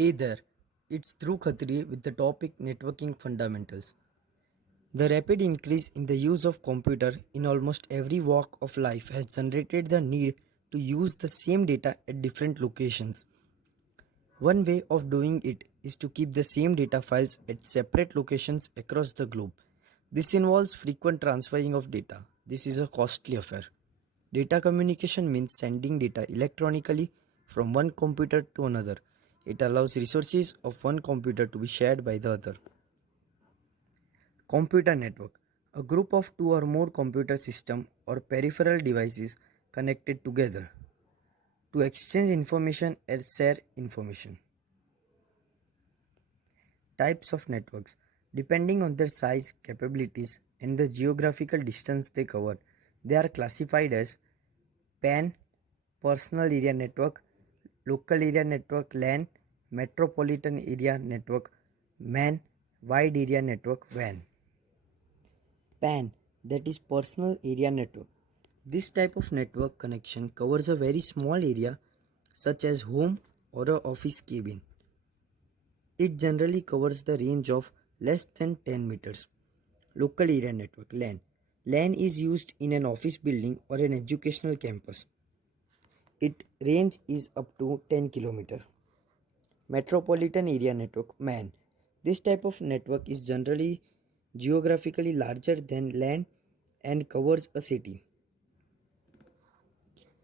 Hey there, it's Dhruv Khatri with the topic Networking Fundamentals. The rapid increase in the use of computer in almost every walk of life has generated the need to use the same data at different locations. One way of doing it is to keep the same data files at separate locations across the globe. This involves frequent transferring of data. This is a costly affair. Data communication means sending data electronically from one computer to another. It allows resources of one computer to be shared by the other. Computer network, a group of two or more computer systems or peripheral devices connected together to exchange information and share information. Types of networks. Depending on their size, capabilities, and the geographical distance they cover, they are classified as PAN, Personal Area Network, Local Area Network LAN, Metropolitan Area Network MAN, Wide Area Network WAN. PAN, that is Personal Area Network. This type of network connection covers a very small area such as home or a office cabin. It generally covers the range of less than 10 meters. Local Area Network LAN. LAN is used in an office building or an educational campus. Its range is up to 10 km. Metropolitan Area Network MAN. This type of network is generally geographically larger than LAN and covers a city.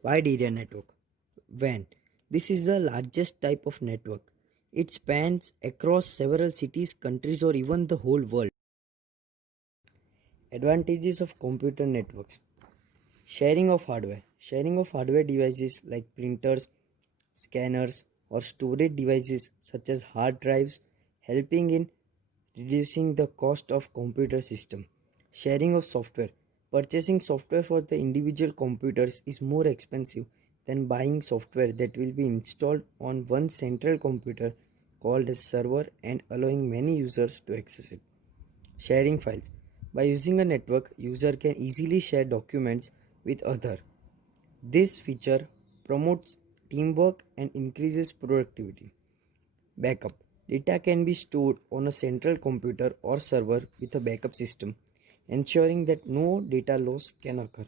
Wide Area Network WAN. This is the largest type of network. It spans across several cities, countries, or even the whole world. Advantages of computer networks. Sharing of hardware. Sharing of hardware devices like printers, scanners, or storage devices such as hard drives, helping in reducing the cost of computer system. Sharing of software. Purchasing software for the individual computers is more expensive than buying software that will be installed on one central computer called a server and allowing many users to access it. Sharing files. By using a network, user can easily share documents with others. This feature promotes teamwork and increases productivity. Backup. Data can be stored on a central computer or server with a backup system, ensuring that no data loss can occur.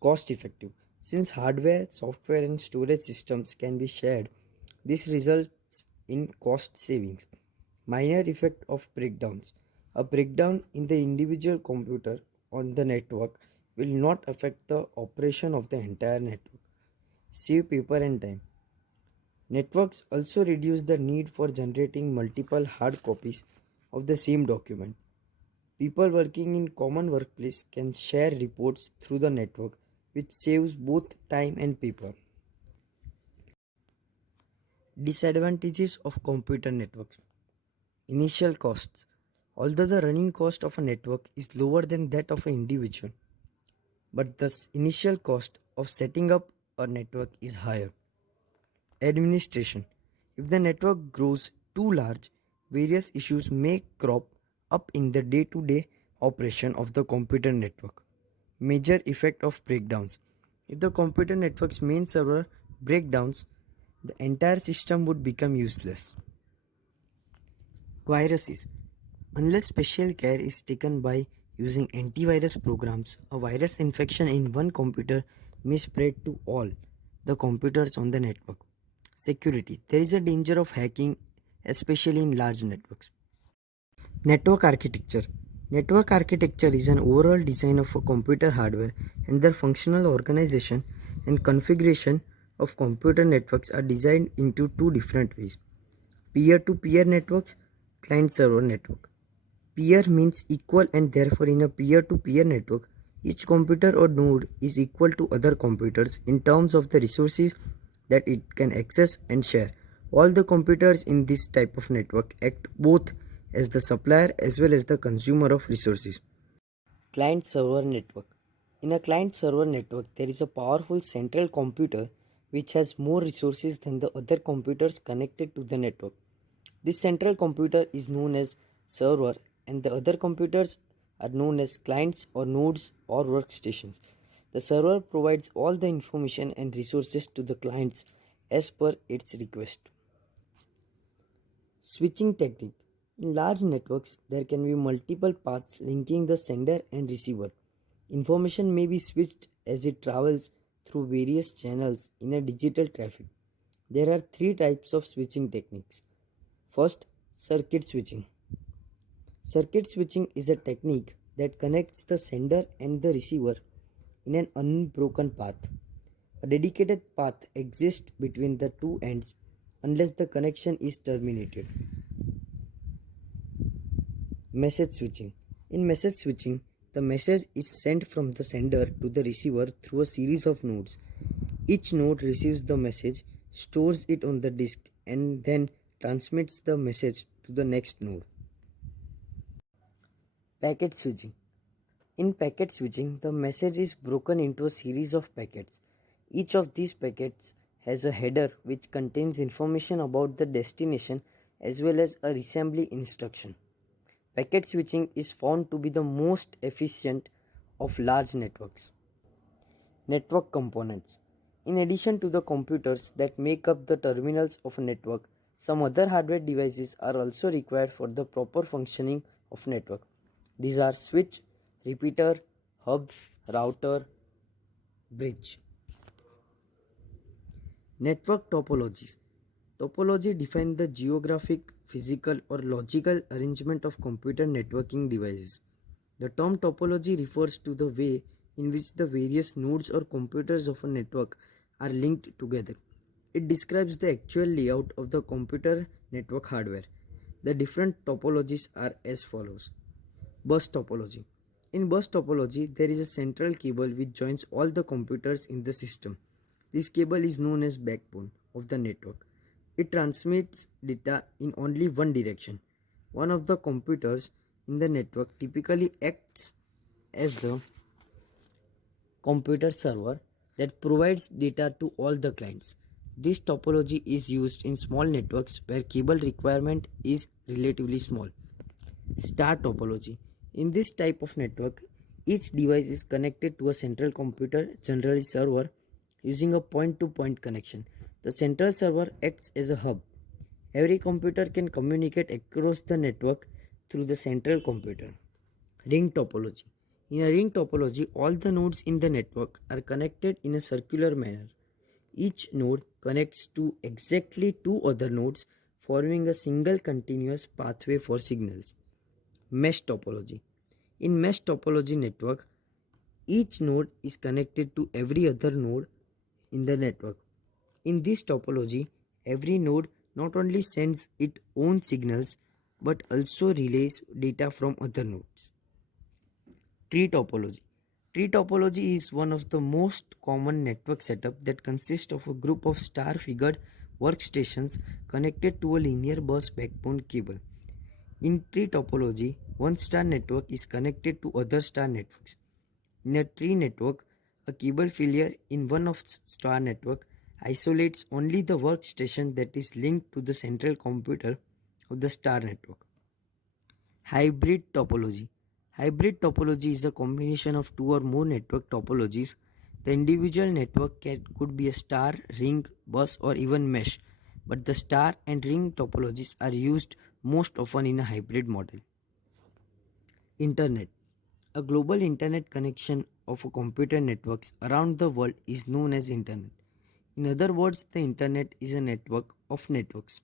Cost effective. Since hardware, software, and storage systems can be shared, this results in cost savings. Minor effect of breakdowns. A breakdown in the individual computer on the network will not affect the operation of the entire network. Save paper and time. Networks also reduce the need for generating multiple hard copies of the same document. People working in common workplace can share reports through the network, which saves both time and paper. Disadvantages of computer networks. Initial costs. Although the running cost of a network is lower than that of an individual, but the initial cost of setting up a network is higher. Administration. If the network grows too large, various issues may crop up in the day-to-day operation of the computer network. Major effect of breakdowns. If the computer network's main server breakdowns, the entire system would become useless. Viruses. Unless special care is taken by using antivirus programs, a virus infection in one computer may spread to all the computers on the network. Security. There is a danger of hacking, especially in large networks. Network architecture. Network architecture is an overall design of a computer hardware, and their functional organization and configuration of computer networks are designed into two different ways. Peer-to-peer networks, client-server network. Peer means equal, and therefore in a peer-to-peer network, each computer or node is equal to other computers in terms of the resources that it can access and share. All the computers in this type of network act both as the supplier as well as the consumer of resources. Client-server network. In a client-server network, there is a powerful central computer which has more resources than the other computers connected to the network. This central computer is known as server, and the other computers are known as clients or nodes or workstations. The server provides all the information and resources to the clients as per its request. Switching technique. In large networks, there can be multiple paths linking the sender and receiver. Information may be switched as it travels through various channels in a digital traffic. There are three types of switching techniques. First, circuit switching. Circuit switching is a technique that connects the sender and the receiver in an unbroken path. A dedicated path exists between the two ends unless the connection is terminated. Message switching. In message switching, the message is sent from the sender to the receiver through a series of nodes. Each node receives the message, stores it on the disk, and then transmits the message to the next node. Packet switching. In packet switching, the message is broken into a series of packets. Each of these packets has a header which contains information about the destination as well as a reassembly instruction. Packet switching is found to be the most efficient of large networks. Network components. In addition to the computers that make up the terminals of a network, some other hardware devices are also required for the proper functioning of network. These are switch, repeater, hubs, router, bridge. Network topologies. Topology defines the geographic, physical, or logical arrangement of computer networking devices. The term topology refers to the way in which the various nodes or computers of a network are linked together. It describes the actual layout of the computer network hardware. The different topologies are as follows. Bus topology. In bus topology, there is a central cable which joins all the computers in the system. This cable is known as backbone of the network. It transmits data in only one direction. One of the computers in the network typically acts as the computer server that provides data to all the clients. This topology is used in small networks where cable requirement is relatively small. Star topology. In this type of network, each device is connected to a central computer, generally server, using a point-to-point connection. The central server acts as a hub. Every computer can communicate across the network through the central computer. Ring topology. In a ring topology, all the nodes in the network are connected in a circular manner. Each node connects to exactly two other nodes, forming a single continuous pathway for signals. Mesh topology. In mesh topology network, each node is connected to every other node in the network. In this topology, every node not only sends its own signals but also relays data from other nodes. Tree topology. Tree topology is one of the most common network setup that consists of a group of star-figured workstations connected to a linear bus backbone cable. In tree topology, one star network is connected to other star networks. In a tree network, a cable failure in one of star network isolates only the workstation that is linked to the central computer of the star network. Hybrid topology. Hybrid topology is a combination of two or more network topologies. The individual network could be a star, ring, bus, or even mesh, but the star and ring topologies are used most often in a hybrid model. Internet. A global internet connection of computer networks around the world is known as internet. In other words, the internet is a network of networks.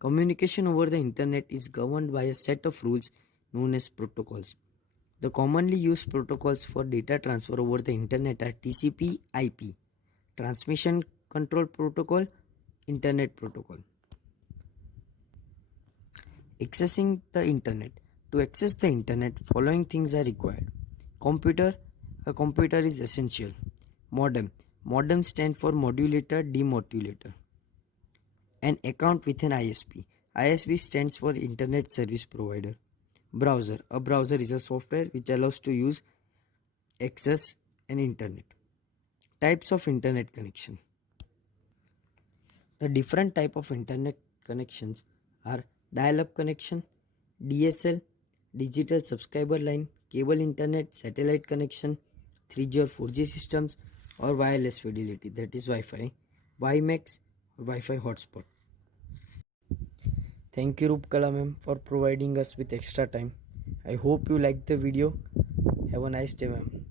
Communication over the internet is governed by a set of rules known as protocols. The commonly used protocols for data transfer over the internet are TCP/IP, Transmission Control Protocol, Internet Protocol. Accessing the internet. To access the internet, following things are required. Computer. A computer is essential. Modem. Modem stands for modulator demodulator. An account with an ISP. ISP stands for Internet Service Provider. Browser. A browser is a software which allows to use access an internet. Types of internet connection. The different type of internet connections are dial-up connection, DSL, digital subscriber line, cable internet, satellite connection, 3G or 4G systems, or wireless fidelity, that is Wi-Fi, WiMAX, Wi-Fi hotspot. Thank you Rupkala ma'am for providing us with extra time. I hope you liked the video. Have a nice day ma'am.